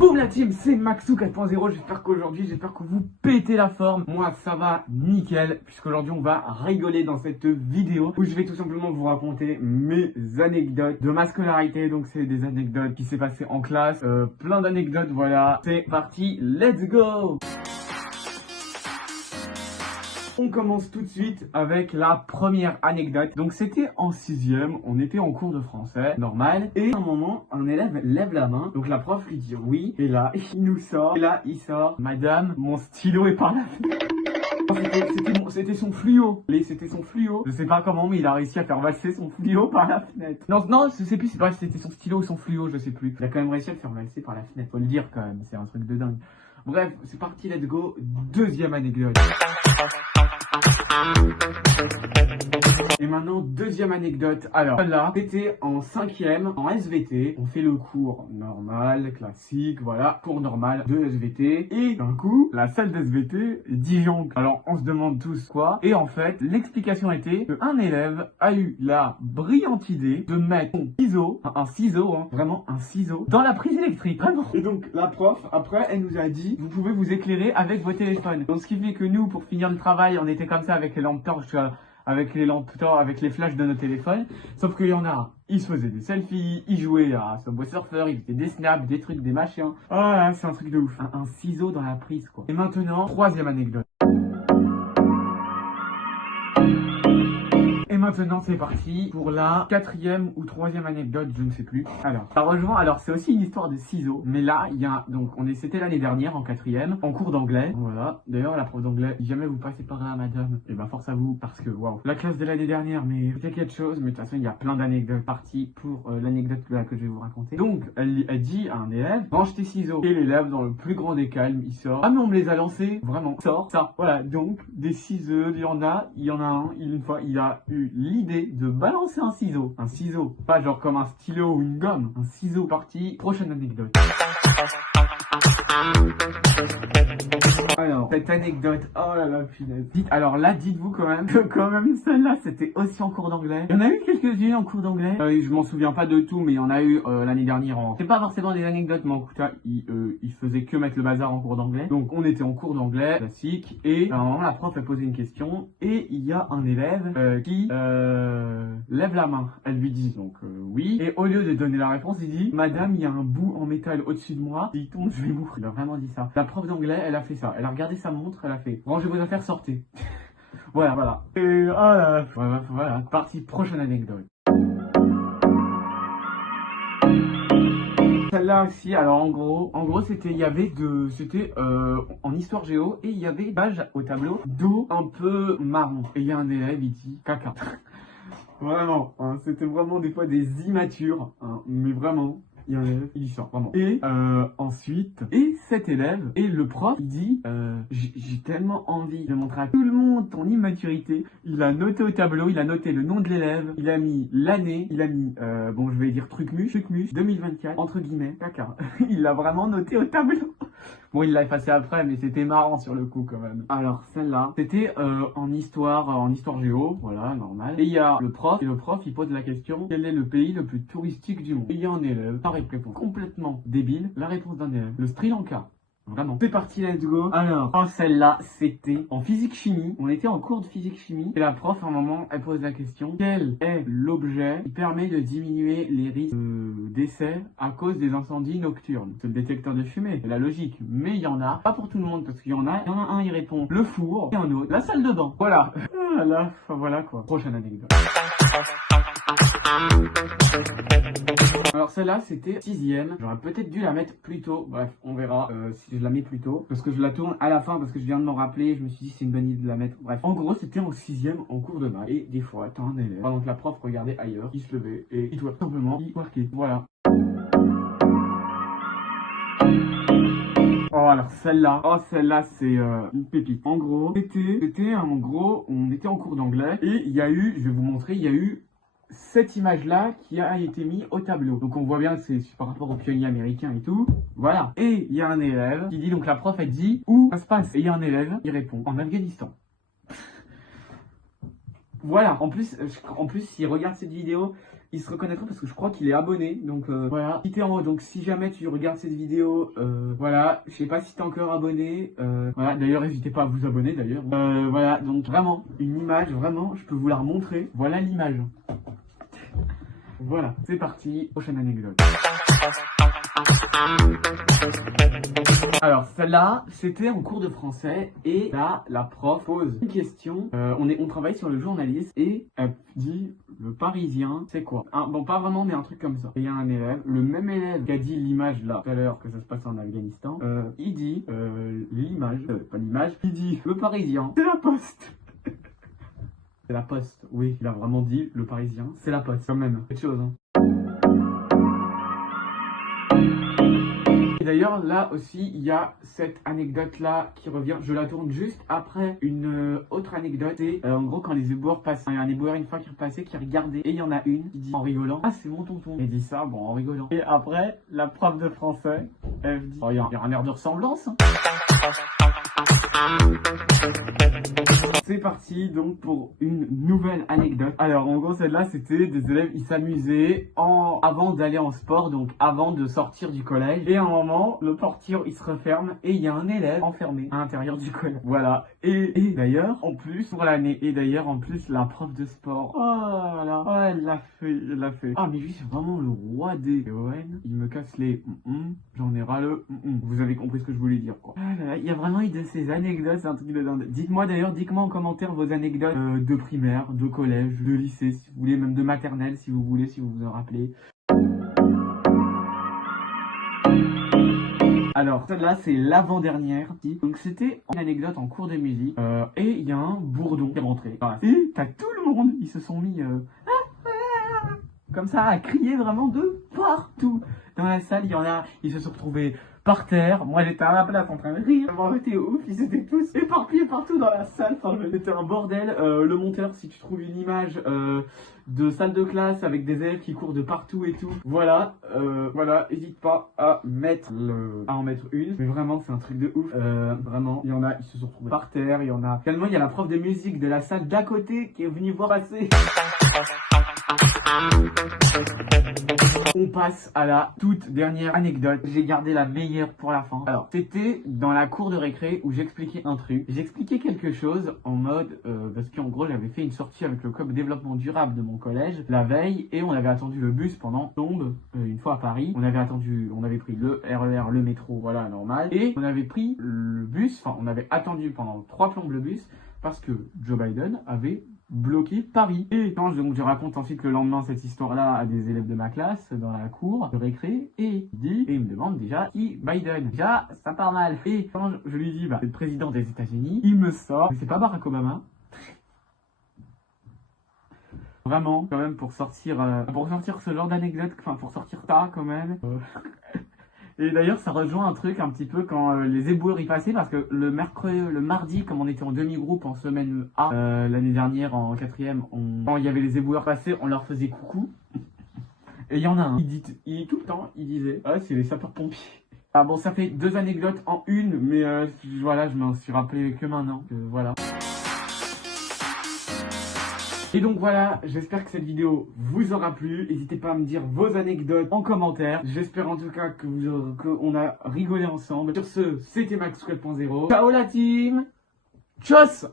Boum la team, c'est Maxou 4.0, j'espère que vous pétez la forme. Moi ça va nickel, puisqu'aujourd'hui on va rigoler dans cette vidéo où je vais tout simplement vous raconter mes anecdotes de ma scolarité. Donc c'est des anecdotes qui s'est passé en classe, plein d'anecdotes, voilà. C'est parti, let's go! On commence tout de suite avec la première anecdote. Donc c'était en 6ème, on était en cours de français, normal. Et à un moment, un élève lève la main. Donc la prof lui dit oui. Et là, il nous sort. Et là, il sort. Madame, mon stylo est par la fenêtre. C'était son fluo. C'était son fluo. Je sais pas comment, mais il a réussi à faire valser son fluo par la fenêtre. Non, je sais plus si c'était son stylo ou son fluo, je sais plus. Il a quand même réussi à le faire valser par la fenêtre. Faut le dire quand même, c'est un truc de dingue. Bref, c'est parti, let's go. Deuxième anecdote. Et maintenant, deuxième anecdote. Alors, là, c'était en 5ème, en SVT. On fait le cours normal, classique, voilà, cours normal de SVT. Et d'un coup, la salle d'SVT disjoncte. Alors, on se demande tous quoi. Et en fait, l'explication était qu'un élève a eu la brillante idée de mettre un ciseau, hein, vraiment un ciseau, dans la prise électrique. Vraiment. Et donc, la prof, après, elle nous a dit, vous pouvez vous éclairer avec vos téléphones. Donc, ce qui fait que nous, pour finir le travail, on était comme ça avec les lampes torches, avec les flashs de nos téléphones. Sauf qu'il y en a, ils se faisaient des selfies, ils jouaient à Subway Surfer, ils faisaient des snaps, des trucs, des machins. Ah, c'est un truc de ouf. Un ciseau dans la prise, quoi. Et maintenant, troisième anecdote. Et maintenant c'est parti pour la 4ème ou 3ème anecdote, je ne sais plus. Alors c'est aussi une histoire de ciseaux, mais là il y a donc c'était l'année dernière en 4ème, en cours d'anglais. Voilà. D'ailleurs la prof d'anglais, si jamais vous passez par là, madame, et ben force à vous parce que waouh, la classe de l'année dernière, mais c'était quelque chose. Mais de toute façon il y a plein d'anecdotes parties pour l'anecdote que je vais vous raconter. Donc elle dit à un élève, range tes ciseaux. Et l'élève dans le plus grand des calmes, il sort. Ah mais on me les a lancés, vraiment. Sort ça. Voilà, donc des ciseaux, il y en a un. Une fois il a eu l'idée de balancer un ciseau. Un ciseau, pas genre comme un stylo ou une gomme. Un ciseau. Parti, prochaine anecdote. Alors, cette anecdote, oh là là, punaise. Dites-vous quand même que celle-là, c'était aussi en cours d'anglais. Il y en a eu quelques-unes en cours d'anglais. Je m'en souviens pas de tout, mais il y en a eu l'année dernière. C'est pas forcément des anecdotes, mais en tout cas, il faisait que mettre le bazar en cours d'anglais. Donc, on était en cours d'anglais classique. Et à un moment, la prof a posé une question. Et il y a un élève qui lève la main. Elle lui dit donc oui. Et au lieu de donner la réponse, il dit, madame, il y a un bout en métal au-dessus de moi. S'il tombe, je vais mourir. Il a vraiment dit ça. La prof d'anglais, elle a fait ça. Elle a regardé sa montre, elle a fait, rangez vos affaires, sortez. Voilà. Et voilà. Partie, prochaine anecdote. Celle-là aussi, alors en gros c'était en histoire géo et il y avait une page au tableau d'eau un peu marron. Et il y a un élève, il dit caca. Vraiment, hein, c'était vraiment des fois des immatures, hein, mais vraiment. Il y a un élève, il dit ça, vraiment. Et ensuite, cet élève, et le prof, il dit, j'ai tellement envie de montrer à tout le monde ton immaturité. Il a noté au tableau, il a noté le nom de l'élève, il a mis l'année, il a mis, je vais dire trucmuche 2024, entre guillemets, caca. Il l'a vraiment noté au tableau. Bon, il l'a effacé après, mais c'était marrant sur le coup quand même. Alors, celle-là, c'était en histoire géo, voilà, normal. Et il y a le prof, il pose la question, quel est le pays le plus touristique du monde? Et il y a un élève, par réponse complètement débile, la réponse d'un élève, le Sri Lanka. Vraiment. C'est parti, let's go. Alors, celle-là, c'était en physique-chimie. On était en cours de physique-chimie. Et la prof, à un moment, elle pose la question, quel est l'objet qui permet de diminuer les risques de décès à cause des incendies nocturnes? C'est le détecteur de fumée. C'est la logique. Mais il y en a, pas pour tout le monde, parce qu'il y en a un, il répond le four, et un autre, la salle de bain. Voilà. Voilà quoi. Prochaine anecdote. Alors celle-là c'était 6ème, j'aurais peut-être dû la mettre plus tôt, bref on verra si je la mets plus tôt, parce que je la tourne à la fin parce que je viens de m'en rappeler, je me suis dit c'est une bonne idée de la mettre, bref. En gros c'était en 6ème en cours de maths, et des fois t'as un élève, pendant que la prof regardait ailleurs, il se levait et il doit simplement y marquer, voilà. Oh alors celle-là c'est une pépite. En gros, on était en cours d'anglais et il y a eu, je vais vous montrer, il y a eu cette image-là qui a été mise au tableau. Donc on voit bien que c'est par rapport aux pionniers américains et tout. Voilà. Et il y a un élève qui dit, donc la prof elle dit, où ça se passe? Et il y a un élève qui répond, en Afghanistan. Voilà. En plus, s'il regarde cette vidéo, il se reconnaîtra parce que je crois qu'il est abonné. Donc voilà, il était en haut. Donc si jamais tu regardes cette vidéo, voilà, je sais pas si t'es encore abonné. Voilà, d'ailleurs n'hésitez pas à vous abonner d'ailleurs. Voilà, donc vraiment une image, vraiment, je peux vous la remontrer. Voilà l'image. Voilà, c'est parti, prochaine anecdote. Alors celle-là, c'était en cours de français et là, la prof pose une question. On travaille sur le journalisme et elle dit le Parisien, c'est quoi? Bon, pas vraiment, mais un truc comme ça. Et il y a un élève, le même élève qui a dit l'image là tout à l'heure que ça se passe en Afghanistan, il dit l'image, pas l'image, il dit le Parisien, c'est la Poste. C'est la Poste, oui, il a vraiment dit le Parisien, c'est la Poste, quand même, quelque chose, hein. Et d'ailleurs, là aussi, il y a cette anecdote-là qui revient. Je la tourne juste après une autre anecdote. C'est en gros, quand les éboueurs passent, il y a un éboueur une fois qui repassait, qui regardait. Et il y en a une qui dit en rigolant, ah, c'est mon tonton. Il dit ça, bon, en rigolant. Et après, la prof de français, elle dit, oh, il y a un air de ressemblance, hein. C'est parti donc pour une nouvelle anecdote. Alors en gros celle-là c'était des élèves, ils s'amusaient avant d'aller en sport, donc avant de sortir du collège. Et à un moment, le portier il se referme et il y a un élève enfermé à l'intérieur du collège. Voilà. Et d'ailleurs, en plus, pour l'année, et d'ailleurs en plus la prof de sport. Oh là, oh, elle l'a fait. Ah mais lui c'est vraiment le roi des ON. Il me casse les j'en ai ras le Vous avez compris ce que je voulais dire quoi. Ah là là, il y a vraiment eu de ces anecdotes, c'est un truc de dingue. Dites-moi d'ailleurs, dites-moi en commentaire vos anecdotes de primaire, de collège, de lycée, si vous voulez, même de maternelle, si vous voulez, si vous vous en rappelez. Alors, celle-là, c'est l'avant-dernière. Donc, c'était une anecdote en cours de musique. Et il y a un bourdon qui est rentré. Voilà. Et t'as tout le monde, ils se sont mis comme ça à crier vraiment de partout. Dans la salle, il y en a, ils se sont retrouvés par terre. Moi, j'étais à la place en train de rire. Moi, j'étais ouf, ils étaient tous éparpillés partout dans la salle. Enfin, c'était un bordel. Le monteur, si tu trouves une image de salle de classe avec des élèves qui courent de partout et tout. Voilà, voilà, n'hésite pas à en mettre une. Mais vraiment, c'est un truc de ouf. Vraiment, il y en a, ils se sont retrouvés par terre. Il y en a. Tellement, il y a la prof de musique de la salle d'à côté qui est venue voir passer. On passe à la toute dernière anecdote. J'ai gardé la meilleure pour la fin. Alors, c'était dans la cour de récré où j'expliquais un truc. J'expliquais quelque chose en mode... parce qu'en gros, j'avais fait une sortie avec le club développement durable de mon collège la veille et on avait attendu le bus pendant tombe une fois à Paris. On avait pris le RER, le métro, voilà, normal. Et on avait pris le bus, enfin, on avait attendu pendant 3 plombes le bus parce que Joe Biden avait bloqué Paris. Et quand je raconte ensuite le lendemain cette histoire-là à des élèves de ma classe dans la cour de récré, et il me demande déjà qui Biden. Déjà, ça part mal. Et quand je lui dis, c'est le président des États-Unis, il me sort, mais c'est pas Barack Obama. Vraiment, quand même, pour sortir ce genre d'anecdote, enfin, pour sortir ça, quand même. Et d'ailleurs, ça rejoint un truc un petit peu quand les éboueurs y passaient, parce que le mardi, comme on était en demi-groupe en semaine A, l'année dernière en 4e, quand il y avait les éboueurs passés, on leur faisait coucou. Et il y en a un, tout le temps, il disait, ah, c'est les sapeurs-pompiers. Ah bon, ça fait 2 anecdotes en une, mais voilà, je m'en suis rappelé que maintenant, voilà. Et donc voilà, j'espère que cette vidéo vous aura plu. N'hésitez pas à me dire vos anecdotes en commentaire. J'espère en tout cas qu'on a rigolé ensemble. Sur ce, c'était Max 4.0. Ciao la team. Tchuss.